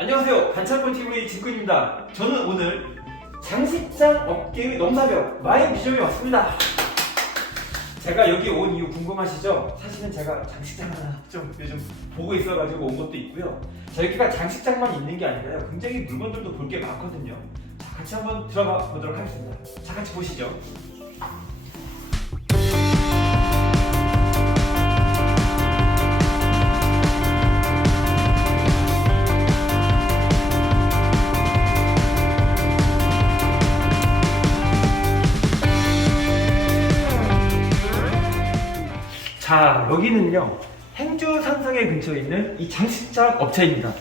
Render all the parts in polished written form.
안녕하세요. 반찬꾼TV 진꾼입니다. 저는 오늘 장식장 업계의 넘사벽 마인비전에 왔습니다. 제가 여기 온 이유 궁금하시죠? 사실은 제가 장식장 하나 좀 요즘 보고 있어가지고 온 것도 있고요. 저희가 장식장만 있는 게 아니라요, 굉장히 물건들도 볼 게 많거든요. 자, 같이 한번 들어가 보도록 하겠습니다. 자, 같이 보시죠. 자, 여기는요, 행주 산성에 근처에 있는 이 장식장 업체입니다.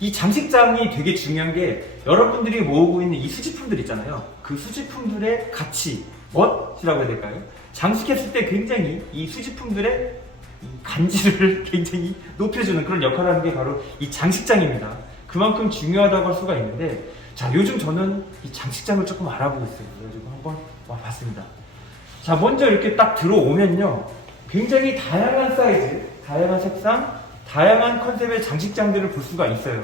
이 장식장이 되게 중요한 게, 여러분들이 모으고 있는 이 수집품들 있잖아요. 그 수집품들의 가치, 멋이라고 해야 될까요? 장식했을 때 굉장히 이 수집품들의 이 간지를 굉장히 높여주는 그런 역할을 하는 게 바로 이 장식장입니다. 그만큼 중요하다고 할 수가 있는데, 자, 요즘 저는 이 장식장을 조금 알아보고 있어요. 그래가지고 한번 와봤습니다. 자, 먼저 이렇게 딱 들어오면요, 굉장히 다양한 사이즈, 다양한 색상, 다양한 컨셉의 장식장들을 볼 수가 있어요.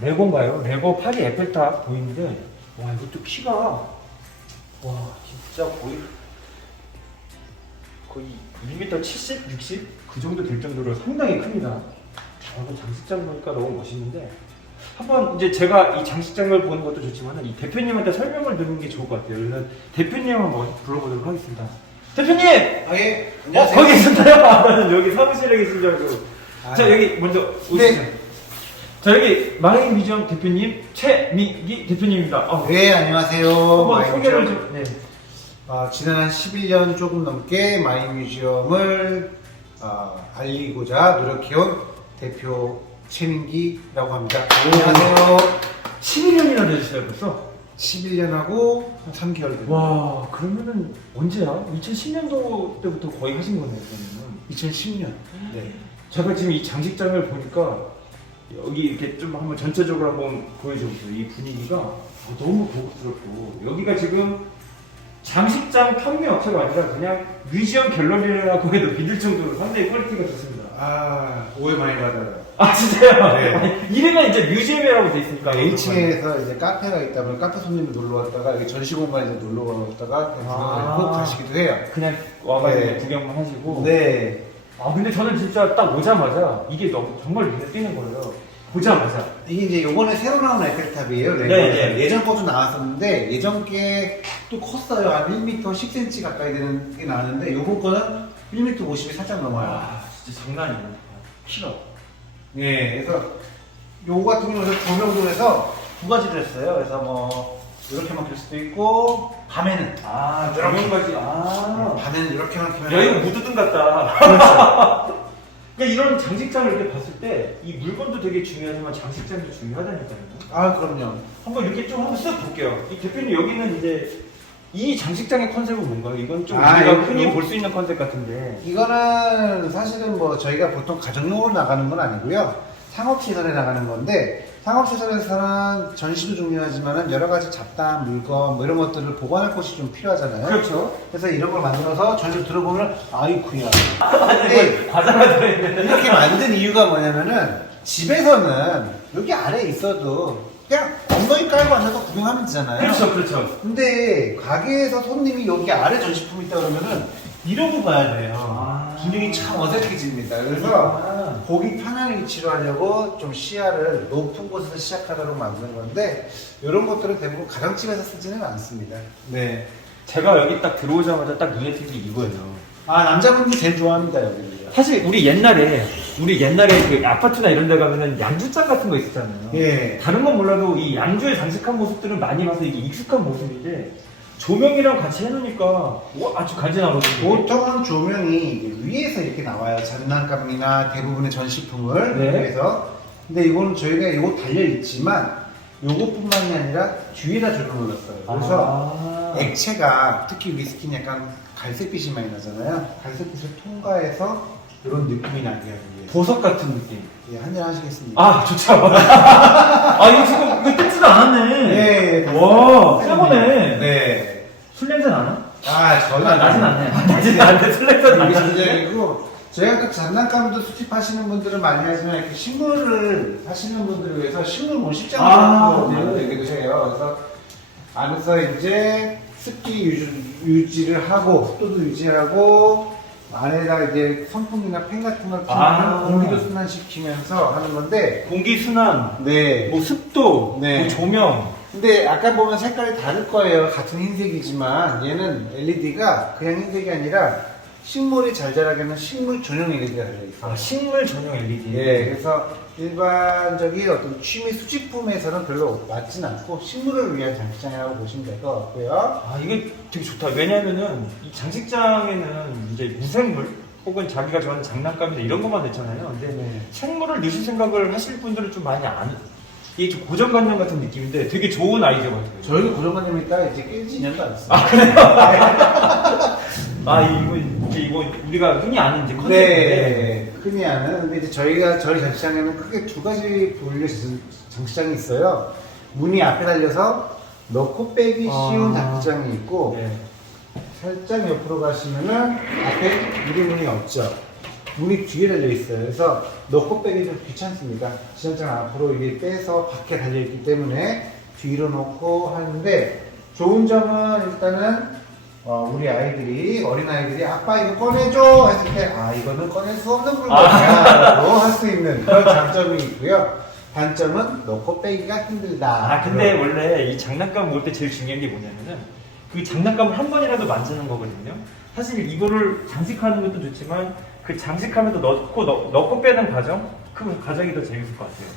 레고인가요? 레고 파리 에펠탑 보이는데, 와, 이것도 키가, 와, 진짜 거의 2m 70, 60? 그 정도 될 정도로 상당히 큽니다. 이거 장식장 보니까 너무 멋있는데, 한번 이제 제가 이 장식장을 보는 것도 좋지만, 이 대표님한테 설명을 듣는 게 좋을 것 같아요. 그래서 대표님 한번 불러보도록 하겠습니다. 대표님! 아, 예. 안녕하세요. 거기 계신가요? 나는 여기 사무실에 계신 줄 알고. 자, 여기 먼저 오시죠. 네. 자, 여기 마인뮤지엄 대표님, 최민기 대표님입니다. 네, 안녕하세요. 한번 소개를 좀, 네. 지난 한 11년 조금 넘게 마인뮤지엄을 알리고자 노력해온 대표 최민기라고 합니다. 안녕하세요. 11년이나 되셨어요, 벌써? 11년하고 한 3개월 됐네요. 와, 그러면은 언제야? 2010년도 때부터 거의 하신 거네요, 그러면은. 2010년. 네. 제가 지금 이 장식장을 보니까 여기 이렇게 좀 한번 전체적으로 한번 보여줘보세요. 이 분위기가 너무 고급스럽고, 여기가 지금 장식장 판매 업체가 아니라 그냥 뮤지엄 갤러리라고 해도 믿을 정도로 상당히 퀄리티가 좋습니다. 오해 많이 받아요. 아, 진짜요? 네. 아니, 이름은 이제 뮤지엄이라고 돼 있으니까. 1층에서 이제 카페가 있다 보면 카페 손님들 놀러 왔다가 여기 전시 공간에 놀러 왔다가 그냥 구경하고 가시기도 해요. 그냥 와가지고 네. 구경만 하시고. 네. 아, 근데 저는 진짜 딱 오자마자 이게 너무 정말 눈에 띄는 거예요. 보자마자. 이게 이제 요번에 새로 나온 에펠탑이에요. 네, 네. 예전 거도 나왔었는데 예전 게 또 컸어요. 한 1m 10cm 가까이 되는 게 나왔는데 요번 거는 1m 50이 살짝 넘어요. 와, 진짜 장난이 아니야. 키가. 네, 그래서 요거 같은 경우는 조명동에서 두 가지를 했어요. 그래서 뭐 이렇게만 켤 수도 있고 밤에는 조명까지. 밤에는 이렇게만 켜면 야, 이거 무드등 같다. 그렇죠. 그러니까 이런 장식장을 이렇게 봤을 때 이 물건도 되게 중요하지만 장식장도 중요하다니까요. 그럼요. 한번 이렇게 좀 한번 쓱 볼게요. 이 대표님, 여기는 이제 이 장식장의 컨셉은 뭔가요? 이건 좀 우리가 이거 흔히 볼 수 있는 컨셉 같은데. 이거는 사실은 뭐 저희가 보통 가정용으로 나가는 건 아니고요. 상업시설에 나가는 건데, 상업시설에서는 전시도 중요하지만 여러 가지 잡다한 물건 뭐 이런 것들을 보관할 곳이 좀 필요하잖아요. 그렇죠. 그래서 이런 걸 만들어서 전시 들어보면 아이쿠야. 아니, 근데 과자가 들어있는데. 이렇게 만든 이유가 뭐냐면은 집에서는 여기 아래에 있어도 그냥 엉덩이 깔고 앉아서 구경하면 되잖아요. 그렇죠, 그렇죠. 근데 가게에서 손님이 여기 아래 전시품 있다 그러면은 이러고 가야 돼요. 분위기 참 어색해집니다. 그래서 보기 편한 위치로 하려고 좀 시야를 높은 곳에서 시작하도록 만드는 건데, 이런 것들은 대부분 가정집에서 쓰지는 않습니다. 네. 제가 여기 딱 들어오자마자 딱 눈에 띄는 게 이거예요. 남자분들이 제일 좋아합니다, 여기는. 사실 우리 옛날에 그 아파트나 이런 데 가면은 양주장 같은 거 있었잖아요. 예. 다른 건 몰라도 이 양주에 장식한 모습들은 많이 봐서 이게 익숙한 모습인데, 조명이랑 같이 해놓으니까 아주 간지나거든요. 보통은 조명이 위에서 이렇게 나와요. 장난감이나 대부분의 전시품을 네. 위해서. 근데 이거는 저희가 이거 달려있지만 요것뿐만이 아니라 뒤에다 조명을 넣었어요. 그래서 액체가, 특히 위스키는 약간 갈색빛이 많이 나잖아요. 갈색빛을 통과해서 이런 느낌이 나게 하기 위해서. 보석 같은 느낌. 예, 한잔 하시겠습니다. 좋죠. 이거 지금 이거 뜯지도 않았네. 네. 와, 새거네. 네. 술 냄새 나나? 전혀 나진 않네. 나진 않는데 술 냄새 이게 나지. 전자이고 제가 그 장난감도 수집하시는 분들은 많이 하지만 이렇게 식물을 하시는 분들을 위해서 식물 모식장을 만들기도 해요. 그래서 안에서 이제 습기 유지를 하고 습도도 유지하고 안에다 이제 선풍기나 팬 같은 걸 피우면 공기도 순환시키면서 하는 건데 공기 순환, 네. 뭐 습도, 네. 뭐 조명. 근데 아까 보면 색깔이 다를 거예요. 같은 흰색이지만 얘는 LED가 그냥 흰색이 아니라 식물이 잘 자라게 식물 전용 LED가 달려있어요. 아, 식물 전용 LED. 예, 그래서 일반적인 어떤 취미 수집품에서는 별로 맞진 않고 식물을 위한 장식장이라고 보시면 될 것 같고요. 아, 이게 되게 좋다. 왜냐면은 이 장식장에는 이제 무생물 혹은 자기가 좋아하는 장난감이나 이런 것만 넣잖아요. 근데 네. 생물을 넣으실 생각을 하실 분들은 좀 많이 안, 이게 좀 고정관념 같은 느낌인데 되게 좋은 아이디어 같아요. 저희도 고정관념이니까 이제 깨지 2년도 안 했어요. 아, 그래요? 아, 이거 우리가 흔히 아는 이제 컨셉인데. 네, 흔히 아는. 근데 이제 저희 장식장에는 크게 두 가지 분류의 장식장이 있어요. 문이 앞에 달려서 넣고 빼기 쉬운 장식장이 있고, 네. 살짝 옆으로 가시면은 앞에 유리문이 없죠. 문이 뒤에 달려 있어요. 그래서 넣고 빼기 좀 귀찮습니다. 지장장 앞으로 이게 빼서 밖에 달려 있기 때문에 뒤로 놓고 하는데 좋은 점은 일단은 우리 아이들이 어린 아이들이 아빠 이거 꺼내줘 했을 때 아 이거는 꺼낼 수 없는 물건이야라고 할 수 있는 그런 장점이 있고요. 단점은 넣고 빼기가 힘들다. 아, 근데 원래 이 장난감 모을 때 제일 중요한 게 뭐냐면은 그 장난감을 한 번이라도 만지는 거거든요. 사실 이거를 장식하는 것도 좋지만 그 장식하면서 넣고 빼는 과정? 그 과정이 더 재밌을 것 같아요.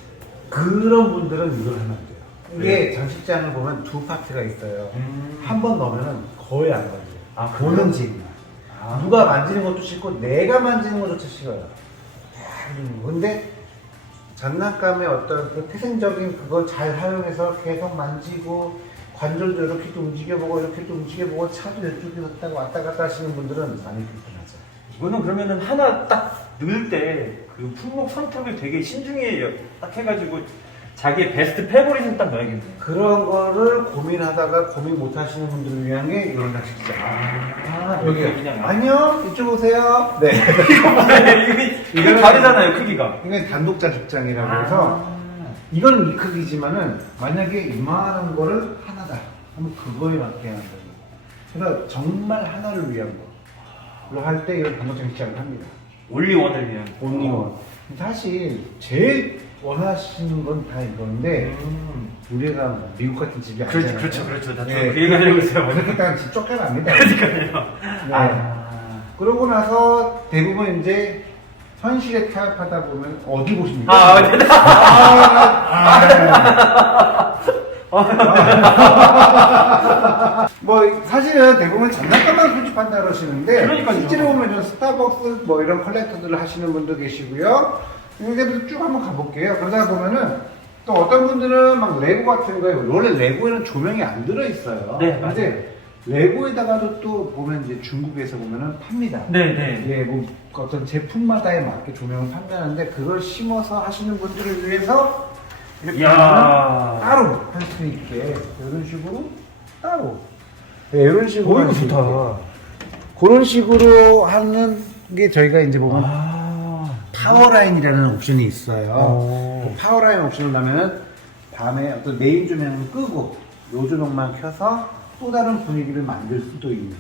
그런 분들은 이걸 하면 안 돼요. 이게 네. 장식장을 보면 두 파트가 있어요. 한 번 넣으면 거의 안 걸려요. 아, 보는 집이나. 누가 만지는 것도 싫고 내가 만지는 것조차 싫어요. 근데 장난감의 어떤 그 태생적인 그걸 잘 활용해서 계속 만지고 관절도 이렇게도 움직여보고 이렇게도 움직여보고 차도 이쪽에 섰다가 왔다 갔다 하시는 분들은 많이 불편하죠. 이거는 그러면은 하나 딱 넣을 때 그 품목 선택을 되게 신중히 딱 해가지고 자기의 베스트 페보릿을 딱 넣어야겠네요. 그런 거를 고민하다가 고민 못 하시는 분들을 위한 게 이런 장식장. 여기 그냥. 아니요, 이쪽 오세요. 네. 이거 다르잖아요, 크기가. 이건 단독 장식장이라고 해서 이건 이 크기지만은 만약에 이만한 거를 하나다 하면 그거에 맞게 하는 거예요. 그래서 정말 하나를 위한 거로 할 때 이런 단독 장식장을 합니다. 올리원을 위한. 온리원. 사실 제일 원하시는 건 다 이건데 우리가 뭐 미국 같은 집이 아니잖아요. 그렇죠. 다 네, 그 얘기 하려고 했어요. 그렇게 따면 집 쫓겨납니다. 그러니까요. 네. 그러고 나서 대부분 이제 현실에 타협하다 보면 어디 보십니까? 뭐 사실은 대부분 장난감만 수집한다 그러시는데 그러니까요. 실제로 보면 좀 스타벅스 뭐 이런 컬렉터들을 하시는 분도 계시고요. 이제부터 쭉 한번 가볼게요. 그러다 보면은 또 어떤 분들은 막 레고 같은 거에 원래 레고에는 조명이 안 들어 있어요. 네, 근데 레고에다가도 또 보면 이제 중국에서 보면은 팝니다. 네. 예, 뭐 어떤 제품마다에 맞게 조명을 판매하는데 그걸 심어서 하시는 분들을 위해서 이렇게 이야. 따로 할 수 있게 이런 식으로 따로 이런 식으로 이거 할수 좋다. 있게. 그런 식으로 하는 게 저희가 이제 보면 파워라인이라는 옵션이 있어요. 그 파워라인 옵션을 하면은 밤에 어떤 메인 조명을 끄고 요 조명만 켜서 또 다른 분위기를 만들 수도 있는.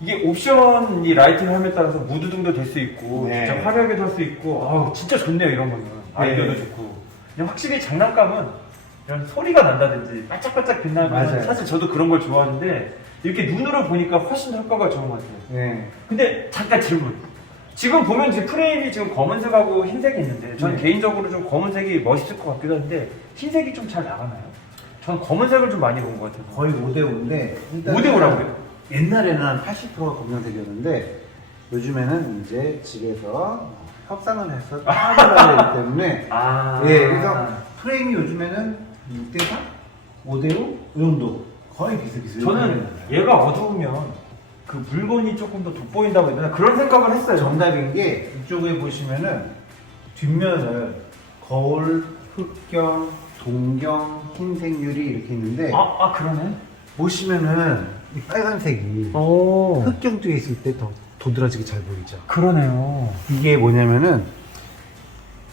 이게 옵션 이 라이팅 함에 따라서 무드등도 될 수 있고 네. 진짜 화려하게도 할 수 있고 아우 진짜 좋네요 이런 거는 아이디어도 좋고 그냥 확실히 장난감은 이런 소리가 난다든지 반짝반짝 빛나면 맞아요. 사실 저도 그런 걸 좋아하는데 이렇게 눈으로 보니까 훨씬 효과가 좋은 것 같아요. 네. 근데 잠깐 질문. 지금 보면 지금 프레임이 지금 검은색하고 흰색이 있는데 저는 네. 개인적으로 좀 검은색이 멋있을 것 같기도 한데 흰색이 좀 잘 나가나요? 저는 검은색을 좀 많이 본 것 같아요. 거의 5대5인데 5대5라고요? 옛날에는 한 80%가 검정색이었는데 요즘에는 이제 집에서 협상을 해서 타협을 해야 되기 때문에 예, 그래서 프레임이 요즘에는 6대4? 5대5? 이 정도 거의 비슷비슷해요. 저는 얘가 어두우면 그 물건이 조금 더 돋보인다고 해야 되나 그런 생각을 했어요. 정답인 게 이쪽에 보시면은 뒷면을 거울, 흑경, 동경, 흰색 유리 이렇게 있는데 그러네. 보시면은 이 빨간색이 오. 흑경 뒤에 있을 때 더 도드라지게 잘 보이죠. 그러네요. 이게 뭐냐면은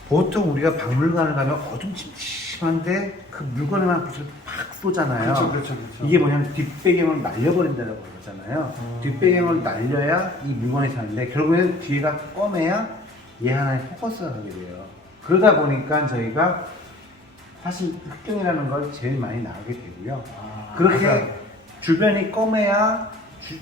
보통 우리가 박물관을 가면 어둠침침한데 그 물건에만 빛을 팍 쏘잖아요. 그렇죠. 이게 뭐냐면 뒷배경을 날려버린다고 그러잖아요. 뒷배경을 날려야 이 물건이 사는데 결국에는 뒤가 검해야 얘 하나의 포커스가 가게 돼요. 그러다 보니까 저희가 사실 흑경이라는 걸 제일 많이 나오게 되고요. 그렇게 그래서- 주변이 검해야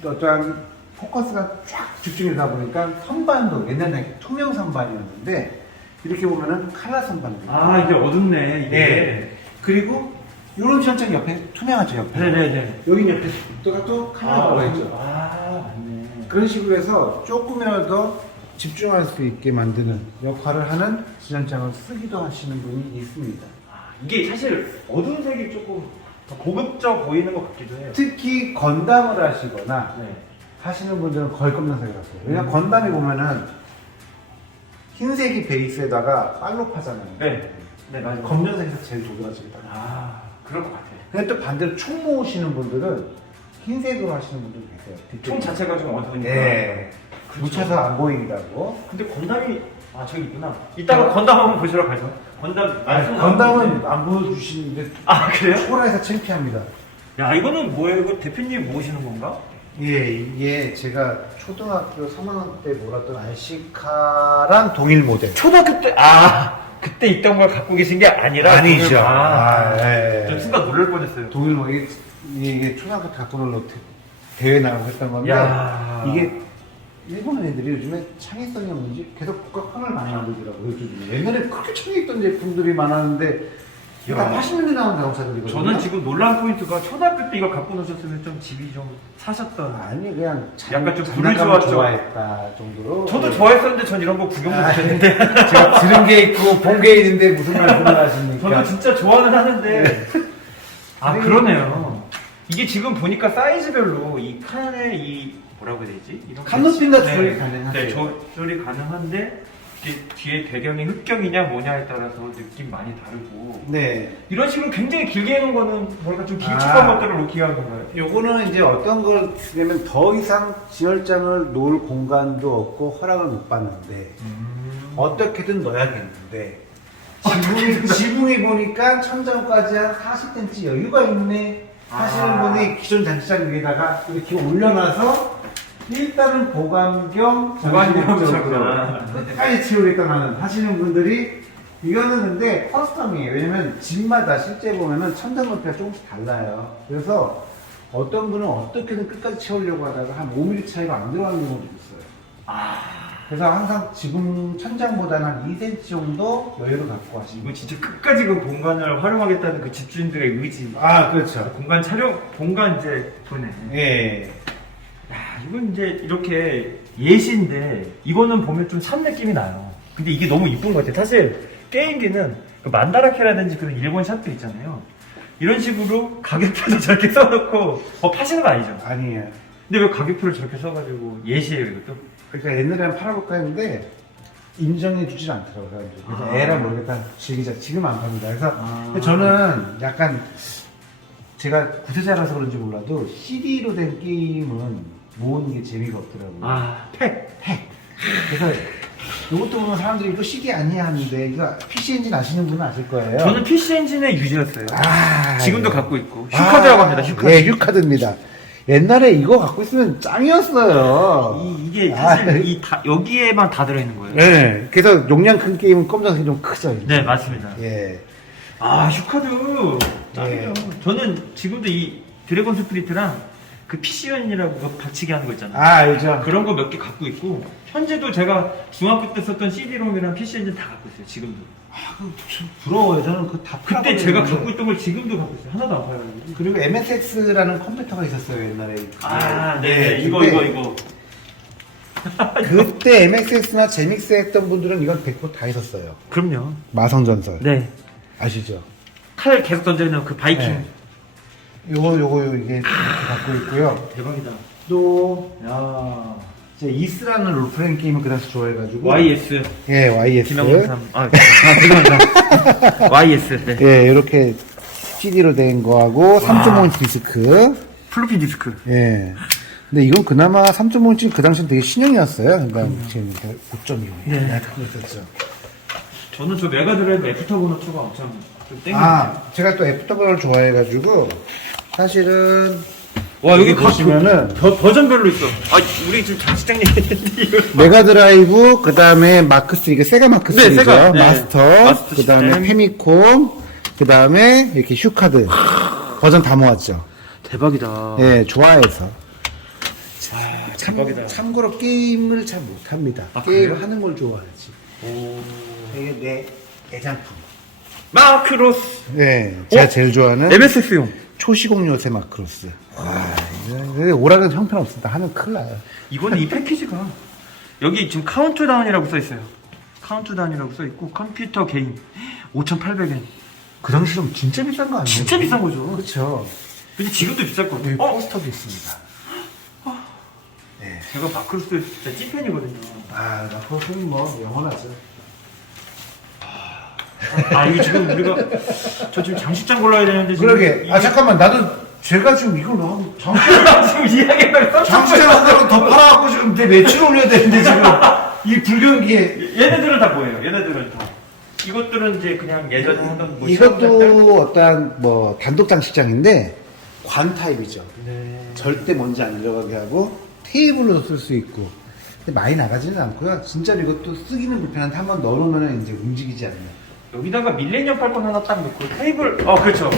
어떠한 포커스가 쫙 집중되다 보니까 선반도 옛날에 투명 선반이었는데 이렇게 보면은 칼라 선반도 아, 이게 어둡네, 이게. 네. 그리고 이런 지원장 옆에 투명하죠 옆에. 네네네. 여기 옆에 또 칼라가 들어가 있죠. 아, 맞네. 그런 식으로 해서 조금이라도 더 집중할 수 있게 만드는 역할을 하는 지전장을 쓰기도 하시는 분이 있습니다. 이게 사실 어두운 색이 조금 더 고급져 보이는 것 같기도 해요. 특히 건담을 하시거나 네. 하시는 분들은 거의 검정색을 하세요. 왜냐면 건담이 보면은 흰색이 베이스에다가 빨로파잖아요. 네. 네, 맞아요. 검정색에서 제일 도드라지겠다. 아, 그럴 것 같아요. 근데 또 반대로 총 모으시는 분들은 흰색으로 하시는 분들 계세요. 총 자체가 좀 어두우니까. 네. 그렇죠. 묻혀서 안 보이라고. 근데 건담이, 아, 저기 있구나. 이따가 건담 한번 보시러 가죠. 건담, 말씀 건담은 안 보여주시는데 아, 그래요? 초라해서 창피합니다. 야, 이거는 뭐예요? 이거 대표님 모으시는 건가? 예, 이게 제가 초등학교 3학년 때 몰았던 RC카랑 동일 모델. 초등학교 때, 그때 있던 걸 갖고 계신 게 아니라. 아니죠. 좀 예. 순간 놀랄 뻔했어요. 동일 모델, 이게 초등학교 때 갖고 놀러 대회 나가고 했던 건데, 야. 이게 일본 애들이 요즘에 창의성이 없는지 계속 복합판을 많이 만들더라고요. 요즘에. 옛날에 그렇게 창의했던 제품들이 많았는데, 다 야. 80년대 나온 자동차들이거든요. 저는 지금 놀란 포인트가 초등학교 때 이거 갖고 노셨으면 좀 집이 좀 사셨던. 아니, 그냥 약간 좀 장난감을 불을 좋아하죠. 좋아했다 정도로. 저도 좋아했었는데 전 이런 거 구경 못했는데. 제가 들은 게 있고 본 게 있는데 무슨 말씀을 하십니까? 저도 진짜 좋아는 하는데. 아, 네. 그러네요. 이게 지금 보니까 사이즈별로 이 칸의 이 뭐라고 해야 되지? 이런 칸 높이가 네. 조절이 가능하세요. 네, 조절이 가능한데 이게 뒤에 배경이 흑경이냐 뭐냐에 따라서 느낌 많이 다르고. 네. 이런 식으로 굉장히 길게 해놓은 거는 뭐랄까 좀 길쭉한 것들을 놓기 위한 건가요? 요거는 이제 어떤 걸 쓰냐면 더 이상 지열장을 놓을 공간도 없고 허락을 못 받는데 어떻게든 넣어야겠는데 지붕이 보니까 천장까지 한 40cm 여유가 있네 하시는 분이 기존 장치장 위에다가 이렇게 올려놔서 일단은 보관 겸 보관용이구나. 끝까지 채우겠다는 하시는 분들이 이거는 근데 커스텀이에요. 왜냐면 집마다 실제 보면은 천장 높이가 조금씩 달라요. 그래서 어떤 분은 어떻게든 끝까지 채우려고 하다가 한 5mm 차이가 안 들어가는 경우도 있어요. 그래서 항상 지붕 천장보다는 한 2cm 정도 여유를 갖고 하시는 이건 진짜 끝까지 그 공간을 활용하겠다는 그 집주인들의 의지. 그렇죠. 공간 촬영, 공간 이제 보네. 예. 야, 이건 이제 이렇게 예시인데 이거는 보면 좀 산 느낌이 나요. 근데 이게 너무 이쁜 것 같아요. 사실 게임기는 그 만다라케라든지 그런 일본 샵도 있잖아요. 이런 식으로 가격표도 저렇게 써놓고 파시는 거 아니죠? 아니에요. 근데 왜 가격표를 저렇게 써가지고 예시예요 이것도? 그러니까 옛날에는 팔아볼까 했는데 인정해 주질 않더라고요. 사람들이. 그래서 에라 모르겠다. 즐기자. 지금 안 팝니다. 그래서 근데 저는 약간 제가 구세자라서 그런지 몰라도 CD로 된 게임은 모으는 게 재미가 없더라고요. 팩. 그래서 이것도 보면 사람들이 이거 CD 아니야 하는데 이거 PC 엔진 아시는 분은 아실 거예요. 저는 PC 엔진의 유저였어요. 지금도 예. 갖고 있고. 휴카드라고 합니다. 휴카드. 네, 휴카드입니다. 옛날에 이거 갖고 있으면 짱이었어요. 이게 사실 여기에만 다 들어있는 거예요. 네, 그래서 용량 큰 게임은 검정색이 좀 크죠. 네, 맞습니다. 예. 휴카드. 짱이죠. 저는 지금도 이 드래곤 스프리트랑 그 PC연이라고 그 받치기 하는 거 있잖아요. 알죠. 그런 거 몇 개 갖고 있고, 현재도 제가 중학교 때 썼던 CD롬이랑 PC 엔진 다 갖고 있어요, 지금도. 참 부러워요. 저는 그다 그때 제가 갖고 있던 걸 지금도 갖고 있어요. 하나도 안 팔아가지고. 그리고 MSX라는 컴퓨터가 있었어요, 옛날에. 네. 이거. 그때 MSX나 제믹스 했던 분들은 이건 100% 다 있었어요. 그럼요. 마성전설. 네. 아시죠? 칼 계속 던져있는 그 바이킹. 네. 요거 이게 이렇게 갖고 있고요. 대박이다. 또 야 이제 이스라는 롤플레잉 게임을 그 당시 좋아해가지고 YS. 예, YS. 김영삼. 김영삼. YS. 네. 예, 이렇게 CD로 된 거하고 3.5인치 디스크. 플로피 디스크. 예. 근데 이건 그나마 3.5인치 그 당시엔 되게 신형이었어요. 그러니까 지금 5.25. 네. 그랬었죠. 저는 저 메가드라이브 애프터버너 2가 엄청 좀 땡겨요. 제가 또 애프터버너를 좋아해가지고 사실은 와, 여기 보시면은 버전별로 있어. 아, 우리 지금 장식장 얘기했는데 이거. 메가드라이브, 그 다음에 마크3, 이게 세가 마크3죠. 네, 세가. 네. 마스터, 그 다음에 시스템. 페미콤, 그 다음에 이렇게 슈카드. 버전 다 모았죠. 대박이다. 예, 좋아해서. 대박이다. 참고로 게임을 잘 못합니다. 아, 게임을 그래요? 하는 걸 좋아하지. 오. 이게 내 애장품. 마크로스. 네, 제가 제일 좋아하는 MSS용. 초시공 요새 마크로스. 와, 이거 오락은 형편없습니다. 하면 큰일 나요. 이거는 이 패키지가 여기 지금 카운트다운이라고 써 있어요. 카운트다운이라고 써 있고 컴퓨터 게임 5,800엔. 그 당시면 진짜 비싼 거 아니에요? 진짜 비싼 거죠. 그렇죠. 근데 지금도 비쌀 여기 거예요. 포스터도 있습니다. 네. 제가 마크로스 진짜 찐팬이거든요. 마크로스는 뭐 영원하죠. 아, 이거 지금 우리가 저 지금 장식장 골라야 되는데 지금 그러게. 이게 잠깐만. 나도 제가 지금 이걸 너무 지금 이야기가 장시장 한다고 더 팔아갖고 지금 내 매출 올려야 되는데 지금 이 불경기에 얘네들은 다 뭐예요? 얘네들은 다 이것들은 이제 그냥 예전에 하던 뭐 이것도 어떠한 뭐 단독 장식장인데 관 타입이죠. 네. 절대 먼지 안 들어가게 하고 테이블로도 쓸 수 있고. 근데 많이 나가지는 않고요. 진짜로 이것도 쓰기는 불편한데 한번 넣어놓으면 이제 움직이지 않는. 여기다가 밀레니엄 팔콘 하나 딱 놓고 테이블 그렇죠.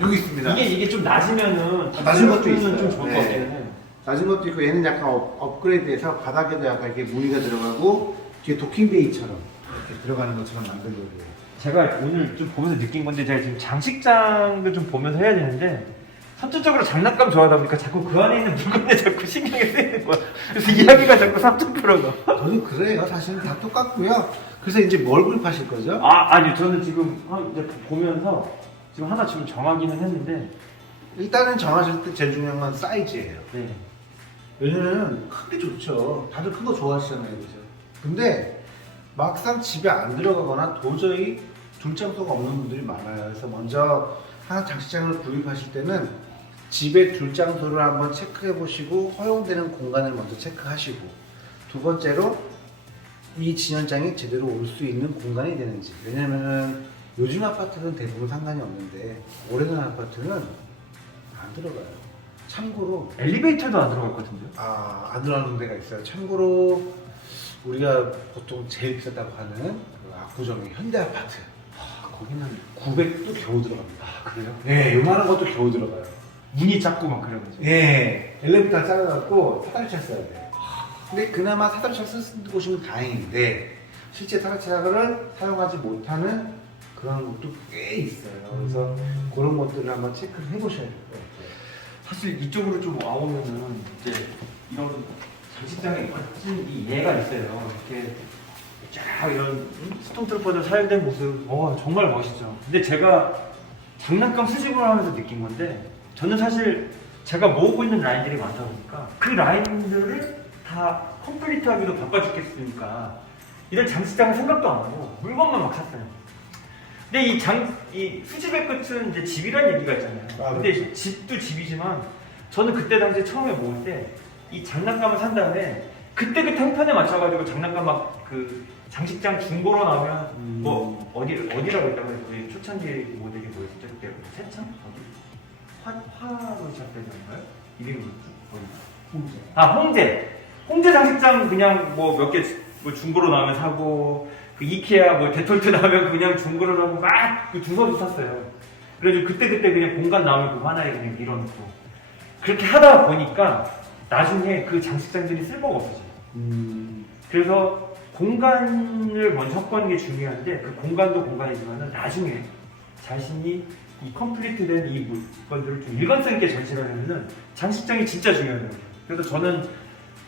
여기 있습니다. 이게 좀 낮으면은 낮은 것도 있어요. 좀 좋을 것 네. 같긴 해요. 낮은 것도 있고 얘는 약간 업그레이드해서 바닥에도 약간 이렇게 무늬가 들어가고 뒤에 도킹베이처럼 이렇게 들어가는 것처럼 만들려고 해요. 제가 오늘 좀 보면서 느낀 건데 제가 지금 장식장도 좀 보면서 해야 되는데 선천적으로 장난감 좋아하다 보니까 자꾸 그 안에 있는 물건에 자꾸 신경이 쓰이는 거야. 그래서 이야기가 자꾸 3.0가. 저도 그래요. 사실은 다 똑같고요. 그래서 이제 뭘 구입하실 거죠? 아니요. 저는 지금 이제 보면서 지금 하나 지금 정하기는 했는데 일단은 정하실 때 제일 중요한 건 사이즈예요. 네. 왜냐면 큰 게 좋죠. 다들 큰 거 좋아하시잖아요. 그죠? 근데 막상 집에 안 들어가거나 도저히 둘 장소가 없는 분들이 많아요. 그래서 먼저 하나 장식장을 구입하실 때는 집에 둘 장소를 한번 체크해 보시고 허용되는 공간을 먼저 체크하시고 두 번째로 이 진연장이 제대로 올 수 있는 공간이 되는지. 왜냐면은 요즘 아파트는 대부분 상관이 없는데 오래된 아파트는 안 들어가요. 참고로 엘리베이터도 안 들어갈 것 같은데요? 안 들어가는 데가 있어요. 참고로 우리가 보통 제일 비쌌다고 하는 그 압구정의 현대아파트 거기는 900도 겨우 들어갑니다. 그래요? 네, 요만한 것도 겨우 들어가요. 문이 작고 막 그래가지고. 네, 엘리베이터 잘라갖고 사다리차 써야 돼요. 근데 그나마 사다리차 쓰는 곳이면 다행인데 실제 사다리차를 사용하지 못하는 그런 곳도 꽤 있어요. 그래서 그런 것들을 한번 체크를 해보셔야 돼요. 사실 이쪽으로 좀 와오면은 이제 이런 장식장에 멋진 이 얘가 있어요. 이렇게 쫙 이런 스톰트루퍼들 사용된 모습, 정말 멋있죠. 근데 제가 장난감 수집을 하면서 느낀 건데, 저는 사실 제가 모으고 있는 라인들이 많다 보니까 그 라인들을 다 컴플리트하기도 바빠 죽겠으니까 이런 장식장을 생각도 안 하고 물건만 막 샀어요. 근데 이 수집의 끝은 이제 집이라는 얘기가 있잖아요. 근데 집도 집이지만 저는 그때 당시에 처음에 모을 때 이 장난감을 산 다음에 그때 형편에 맞춰가지고 장난감 막 그 장식장 중고로 나오면 뭐 어디라고 했다고 해서 우리 초창기 모델이 뭐였죠? 그때 세창? 화로 시작되는 건가요? 이름이 뭐였죠? 홍제 장식장 그냥 뭐 몇 개 뭐 중고로 나오면 사고 그 이케아 뭐 데톨트 나오면 그냥 중고로 나오고 막 그 주워서 샀어요. 그래서 그때 그냥 공간 나오면 그 하나에 그냥 밀어놓고 그렇게 하다 보니까 나중에 그 장식장들이 쓸모가 없어져요. 그래서 공간을 먼저 확보하는 게 중요한데 그 공간도 공간이지만 나중에 자신이 이 컴플리트된 이 물건들을 좀 일관성 있게 전시를 하려면 장식장이 진짜 중요하더라고요. 그래서 저는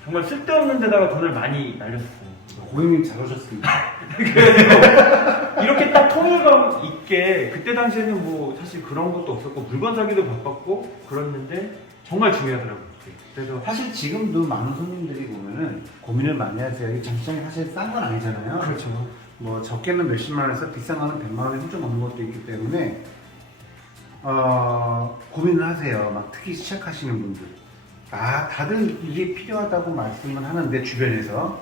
정말 쓸데없는 데다가 돈을 많이 날렸어요. 고객님 잘 오셨습니다. 이렇게 딱 통일감 있게 그때 당시에는 뭐 사실 그런 것도 없었고 물건 사기도 바빴고 그랬는데 정말 중요하더라고요. 그래서 사실 지금도 많은 손님들이 보면은 고민을 많이 하세요. 이 장식장이 사실 싼 건 아니잖아요. 그렇죠. 뭐 적게는 몇십만 원에서 비싼 거는 100만 원이 훌쩍 넘는 것도 있기 때문에 고민을 하세요. 막 특히 시작하시는 분들. 다들 이게 필요하다고 말씀을 하는데 주변에서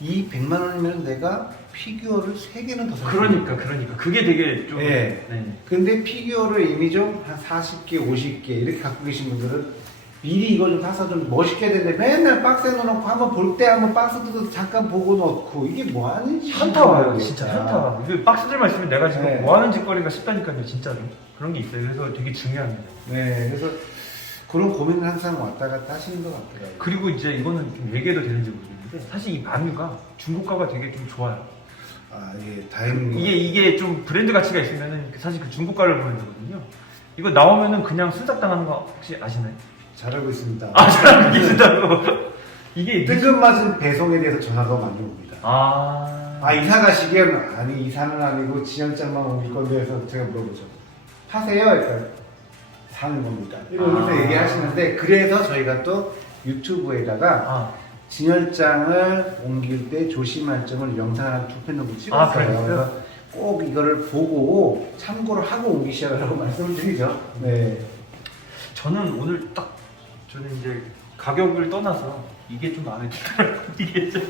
이 100만 원이면 내가 피규어를 3개는 더 살 수 있는 그러니까 그게 되게 좀 네. 네. 근데 피규어를 이미 좀 한 40개, 50개 이렇게 갖고 계신 분들은 미리 이걸 좀 사서 좀 멋있게 해야 되는데 맨날 박스에 넣어놓고 한번 볼 때 한번 박스 뜯어서 잠깐 보고 넣고 이게 뭐 하는 짓이야. 현타 와요, 진짜 현타 와. 그 박스들만 있으면 내가 지금 네. 뭐 하는 짓거리가 싶다니까요, 진짜로. 그런 게 있어요. 그래서 되게 중요합니다. 네, 그래서 그런 고민을 항상 왔다 갔다 하시는 것 같더라고요. 그리고 이제 이거는 좀 얘기해도 되는지 모르겠는데 사실 이 마뮤가 중고가가 되게 좀 좋아요. 예, 다행히 이게 좀 브랜드 가치가 있으면은 사실 그 중고가를 보는 거거든요. 이거 나오면은 그냥 순삭당하는 거 혹시 아시나요? 잘 알고 있습니다. 잘 알고 계신다고. 이게 뜬금맞은 배송에 대해서 전화가 많이 옵니다. 이사 가시기엔 아니 이사는 아니고 지연장만 옮길 건데 해서 제가 물어보죠. 파세요? 그러니까 사는 겁니다. 이러면서 얘기하시는데 그래서 저희가 또 유튜브에다가 진열장을 옮길 때 조심할 점을 영상 한 2편 정도 찍었어요. 그래서 꼭 이거를 보고 참고를 하고 옮기시라고 말씀을 드리죠. 네. 저는 오늘 딱 저는 이제 가격을 떠나서 이게 좀 마음에 들더라고요. 이게 좀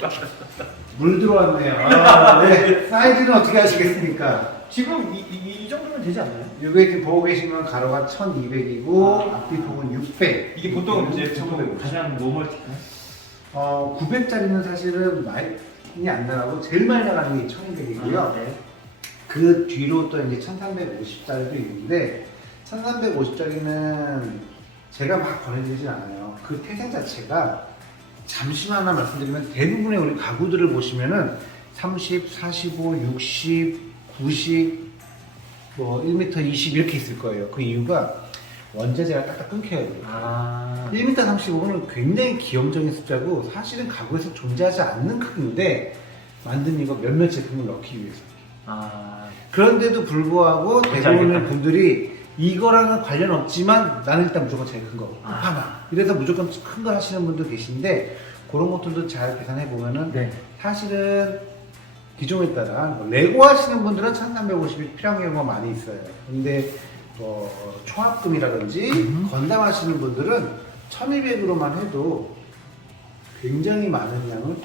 물 들어왔네요. 네. 사이즈는 어떻게 하시겠습니까? 지금 이 정도면 되지 않나요? 이게 지금 보고 계시면 가로가 1200이고 앞뒤 폭은 600. 이게 보통 이제 1500. 가장 노멀티가요? 900짜리는 사실은 많이 안 나가고 제일 많이 나가는 게 1200이고요. 네. 그 뒤로 또 이제 1350짜리도 있는데 1350짜리는 제가 막 권해드리진 않아요. 그 태생 자체가 잠시만 하나 말씀드리면 대부분의 우리 가구들을 보시면은 30, 45, 60, 90, 뭐 1m 20 이렇게 있을 거예요. 그 이유가 원자재가 딱딱 끊겨야 돼요. 1m 35는 굉장히 기형적인 숫자고 사실은 가구에서 존재하지 않는 크기인데 만든 이거 몇몇 제품을 넣기 위해서. 그런데도 불구하고 대부분의 분들이 이거랑은 관련 없지만 나는 일단 무조건 제일 큰 거 하나 이래서 무조건 큰 거 하시는 분도 계신데 그런 것들도 잘 계산해 보면은 사실은 기종에 따라 뭐 레고 하시는 분들은 1350이 필요한 경우가 많이 있어요. 근데 초합금이라든지 건담 하시는 분들은 1200으로만 해도 굉장히 많은 양을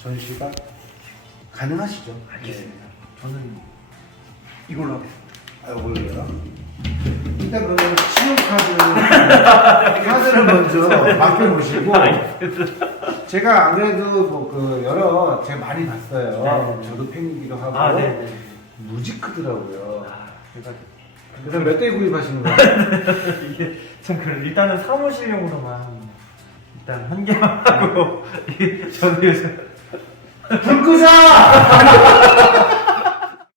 전시가 가능하시죠. 알겠습니다. 저는 이걸로 하겠습니다. 이걸로요? 일단 그러면 신용카드를 먼저 맡겨보시고 제가 안 그래도 뭐 그 제가 많이 봤어요. 저도 팬이기도 하고 무지 크더라고요. 그래서 몇 대 구입하시는 거예요? 이게 참 일단은 사무실용으로만 일단 한 개만 하고 저는 요새 불 끄자!